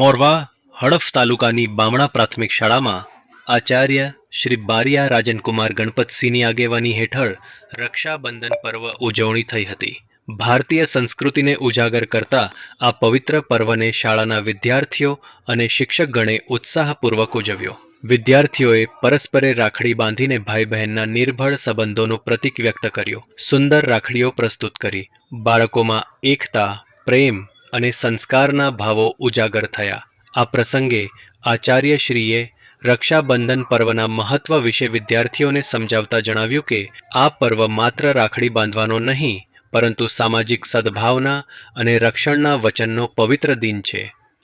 મોરવા હડફ તાલુકાની બામણા પ્રાથમિક શાળામાં આચાર્ય શ્રી બારિયા રાજનકુમાર ગણપતસિંહની આગેવાની હેઠળ રક્ષાબંધન પર્વ ઉજવણી થઈ હતી. ભારતીય સંસ્કૃતિને ઉજાગર કરતા આ પવિત્ર પર્વને શાળાના વિદ્યાર્થીઓ અને શિક્ષકગણે ઉત્સાહપૂર્વક ઉજવ્યો. વિદ્યાર્થીઓએ પરસ્પરે રાખડી બાંધીને ભાઈ બહેનના નિર્ભળ સંબંધોનું પ્રતીક વ્યક્ત કર્યું. સુંદર રાખડીઓ પ્રસ્તુત કરી. બાળકોમાં એકતા, પ્રેમ અને સંસ્કારના ભાવો ઉજાગર થયા. આ પ્રસંગે આચાર્યશ્રીએ રક્ષાબંધન પર્વના મહત્વ વિશે વિદ્યાર્થીઓને સમજાવતા જણાવ્યું કે આ પર્વ માત્ર રાખડી બાંધવાનો નહીં, પરંતુ સામાજિક સદભાવના અને રક્ષણના વચનનો પવિત્ર દિન છે.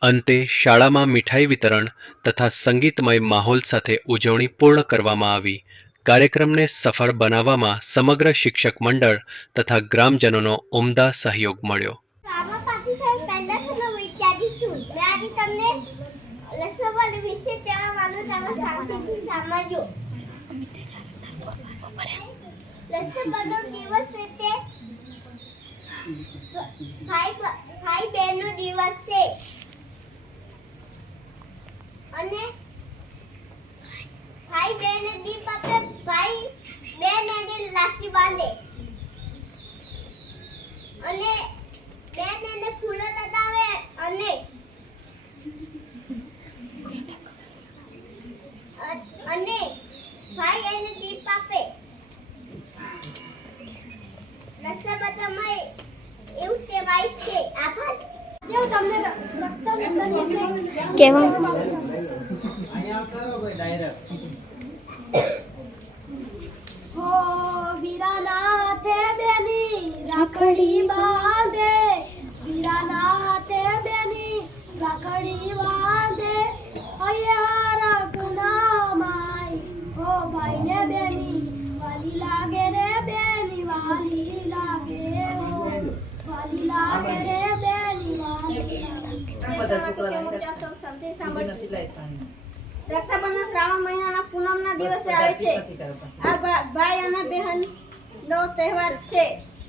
અંતે શાળામાં મીઠાઈ વિતરણ તથા સંગીતમય માહોલ સાથે ઉજવણી પૂર્ણ કરવામાં આવી. કાર્યક્રમને સફળ બનાવવામાં સમગ્ર શિક્ષક મંડળ તથા ગ્રામજનોનો ઉમદા સહયોગ મળ્યો. ભાઈ બહેનનો દિવસ છે અને ભાઈ બહેનને દીપ આપે, ભાઈ બહેન એને રાખડી બાંધે અને બેન એને ફૂલો લગાવે અને ભાઈ એને દીપ આપે. રક્ષાબંધનમાં એવું કહેવાય છે. આભાર. તમને રક્ષાબંધન કેવા હો વીરાના હાથે બેની રાખડી બાંધે, વીરાના હાથે બેની રાખડી બાંધે, અહીંયા રાખના માય હો ભાઈને બેની વાલી લાગે રે, બેની વાલી લાગે હો વાલી લાગે રે, બેની વાલી રક્ષાબંધન શ્રાવણ મહિનાના પૂનમના દિવસે આવે છે. આ ભાઈ અને બહેન નો તહેવાર છે.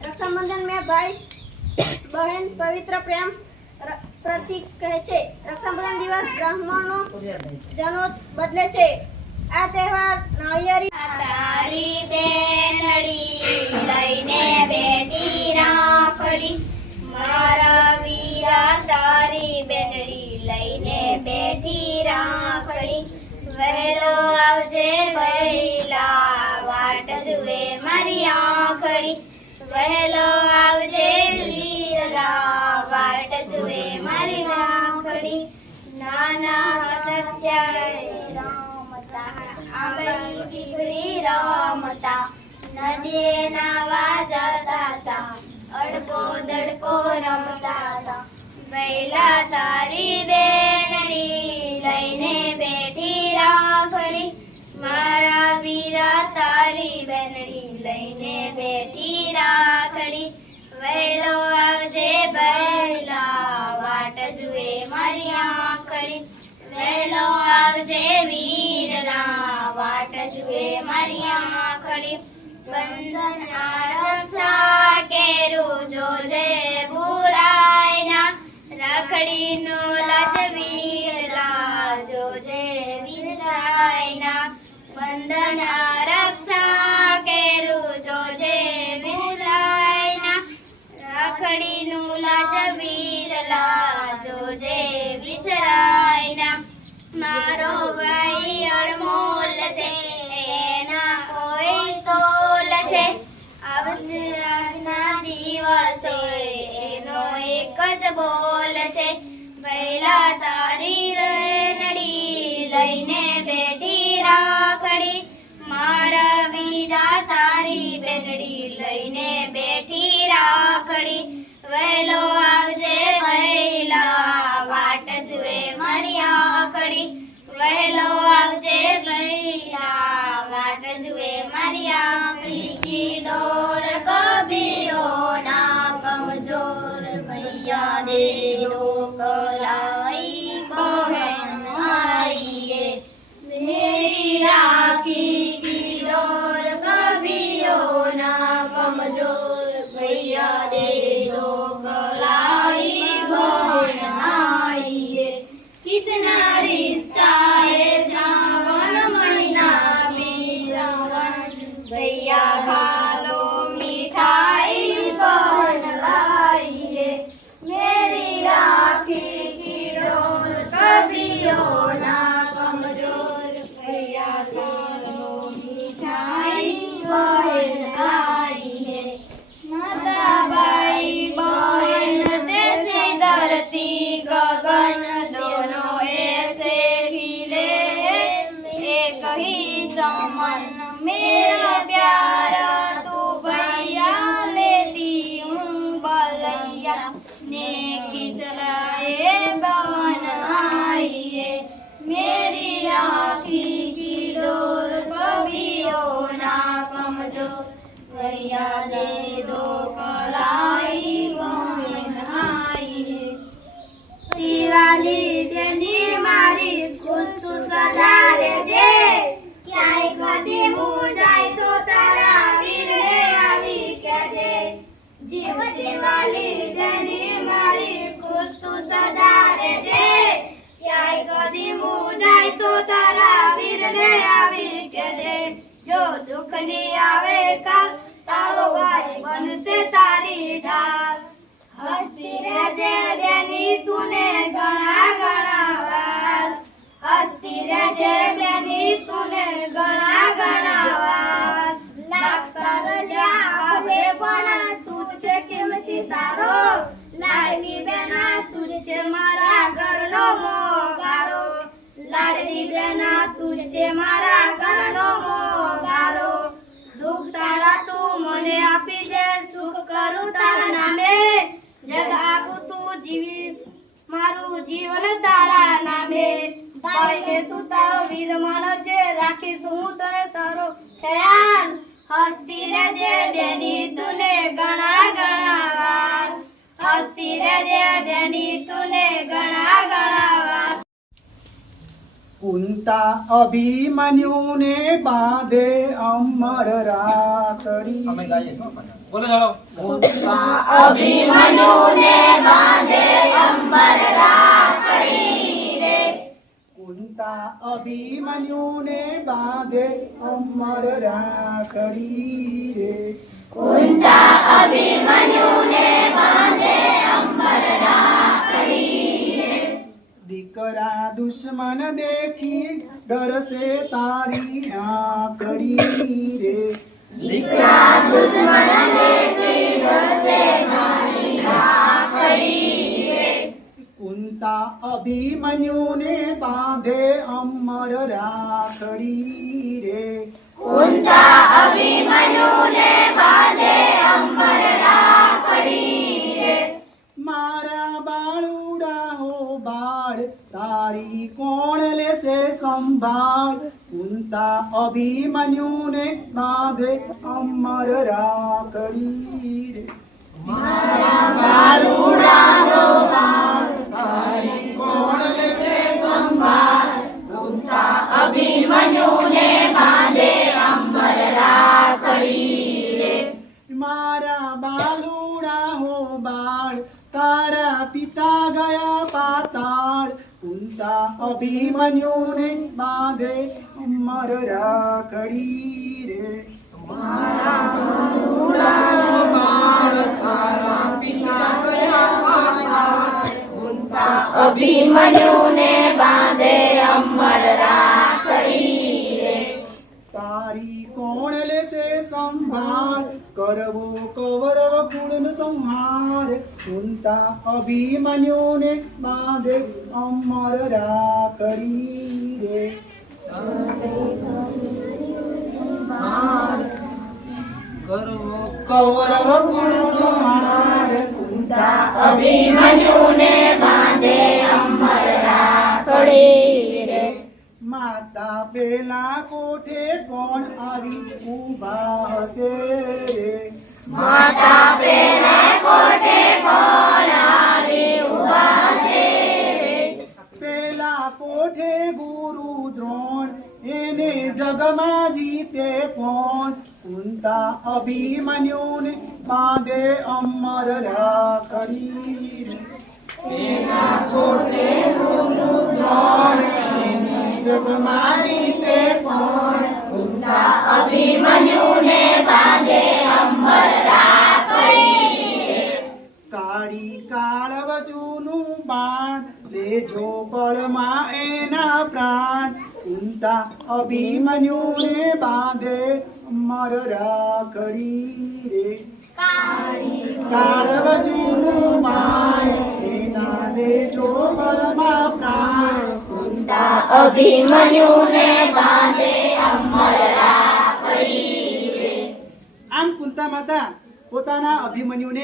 રક્ષાબંધન में भाई बहन पवित्र प्रेम प्रतीक કહે છે. રક્ષાબંધન દિવસ બ્રાહ્મણો જનો બદલે છે. આ તહેવાર નાળિયેરી તારી બેનડી લઈને બેઠી રાખડી, મારા વીરા તારી બેનડી લઈને બેઠી રાખડી, વહેલો આવજે વહેલા વાટ જુએ મારી આંખડી, વહેલો આવજે વીરલા વાટ જુએ મારી આંખડી, નાના હતા ત્યારે રમતા આંગળી દીકરી રમતા, નદીએ નાવા જતા તા, અડકો દડકો રમતા તા, વહેલા તારી બેનડી લઈને બેઠી રાખડી, મારા વીરા તારી બેનડી લઈને બેઠી રાખડી, વહેલો આવજે વહેલા વાટ જુએ મારી આંખડી, વહેલો આવજે વીરલા વાટ જુએ મારી આંખડી, બંધન આરક્ષા કેરું જોજે ભૂરાયના, રાખડીનો લાજ વીરલા જોજે વિસરાયના, બંધન આરક્ષા કેરું જોજે વિસરાયના, રાખડીનું લાજ વીરલા જોજે વિસરાયના, મારો ભાઈ અણમોલ છે એના કોઈ તોલ છે, આવશે આજના દિવસો એનો એક જ બોલ છે, વહેલા તારી રેનડી લઈને બેઠી રાખડી, મારા વીરા તારી બેનડી લઈને બેઠી રાખડી, વહેલો આવજે વહેલા વાટ જુએ મારી આંખડી, વહેલો આવજે વહેલા વાટ જુએ મારી આંખડી, કી ડોર કભીઓ ના કમજોર ભૈયા દે દો કलाई बहन आइए, मेरी राखी की डोर कभी हो ना कमजोर, भैया दे दो कलाई। कितना रिश्ता है सावन महीना बीरावन भैया भालो मिठाई बहन लाई है मेरी राखी की डोर कभी ना कमजोर भैया भालो मिठाई बहन आई है माता बाई बहन जैसे धरती गगन दोनों ऐसे खिले एक ही चमन मेरा प्यार तू भैया लेती हूँ बलैया ने खिंचलाए बवन आई है मेरी राखी की डोर कभी हो ना कमजोर भैया दे दो कलाई बहन आई है દિવાળી તેની મારી ખુશ તું સદા રહેજે ક્યાંય કદી મૂંઝાય તો તારા વીરને આવી કહેજે જીવ દિવાળી તેની મારી ખુશ તું સદા રહેજે ક્યાંય કદી મૂંઝાય તો તારા વીરને આવી કહેજે જો દુઃખની આવે કાલ તારો ભાઈ બનશે તારી ઢાલ હસતી રહેજે બેની તુને ઘણા ઘણા વાર હસતી રહેજે બેની તુને ઘણા ઘણા વાર લાગતા રજા હવે પણ તું જ છે કિંમતી તારો લાડલી બેના તું જ છે મારા ઘરનો મોગારો લાડલી બેના તું જ છે મારા ઘરનો મોગારો દુઃખ તારા તું મને આપી દે સુખ કરું તારા નામે જગ આપું તું જીવી મારું જીવન તારા નામે ભાઈને તું તારો વીર માનો છે રાખીશું હું તને તારો ખ્યાલ હસતી રહેજે બેની તુને ઘણા ઘણા વાર હસતી રહેજે બેની તુને ઘણા ઘણા વાર કુંતા અભિમન્યુને બાંધે અમર રાખડી બોલો ચાલો અભિમન્યુને બાંધે અંબર રાખડી રે કુંતા અભિમન્યુને બાંધે અમર રાખડી રે કુંતા અભિમન્યુને બાંધે અંબર રાખડી રે દીકરા દુશ્મન દેખી ડરસે તારી આંકડી રે દીકરા દુશ્મન દેખી ડરસે તારી આંખડી રે કુંતા અભિમન્યુને બાંધે અમર રાખડી રે કુંતા અભિમન્યુને બાંધે અંબર રાખડી રે મારા બાળુડા હો બાળ તારી કોણ લેશે સંભાળ કુંતા અભિમન્યુને બાંધે અમર રાખડી રે અભિમન્યુને બાંધે અંબર રાખડી રે મારા બાલુડા હો બાળ તારા પિતા ગયા પાતાળ કુંતા અભિમન્યુને બાંધે અમર રાખડી રે અભિમન્યુને બાંધે અંબર રાખડી રે તારી કોણ લેશે સંભાળ કરવો કૌરવ કુળનો સંહાર કુંતા અભિમન્યુને બાંધે અમર રાખડી રે કૌરવ કુળનો સંહાર કુંતા અભિમન્યુને બાંધે અંબર રાખડી રે માતા પેલા કોઠે કોણ આવી ઊભા હશે રે માતા પેલે કોટે કોણ આવી ઊભા છે રે પેલા કોઠે ગુરુ દ્રોણ એને જગમાં જીતે કોણ કુંતા અભિમન્યુને બાંધે અમર રાખડી રે પેલા કોટે ગુરુ વજુનું બાણ લેજો બળમાં એના પ્રાણ કુંતા અભિમન્યુને બાંધે અમર રાખડી રે કાળવજુનું બાણ એના લેજો બળમાં પ્રાણ અભિમન્યુને બાંધે અમર રાખડી રે. આમ કુંતા માતા પોતાના અભિમન્યુને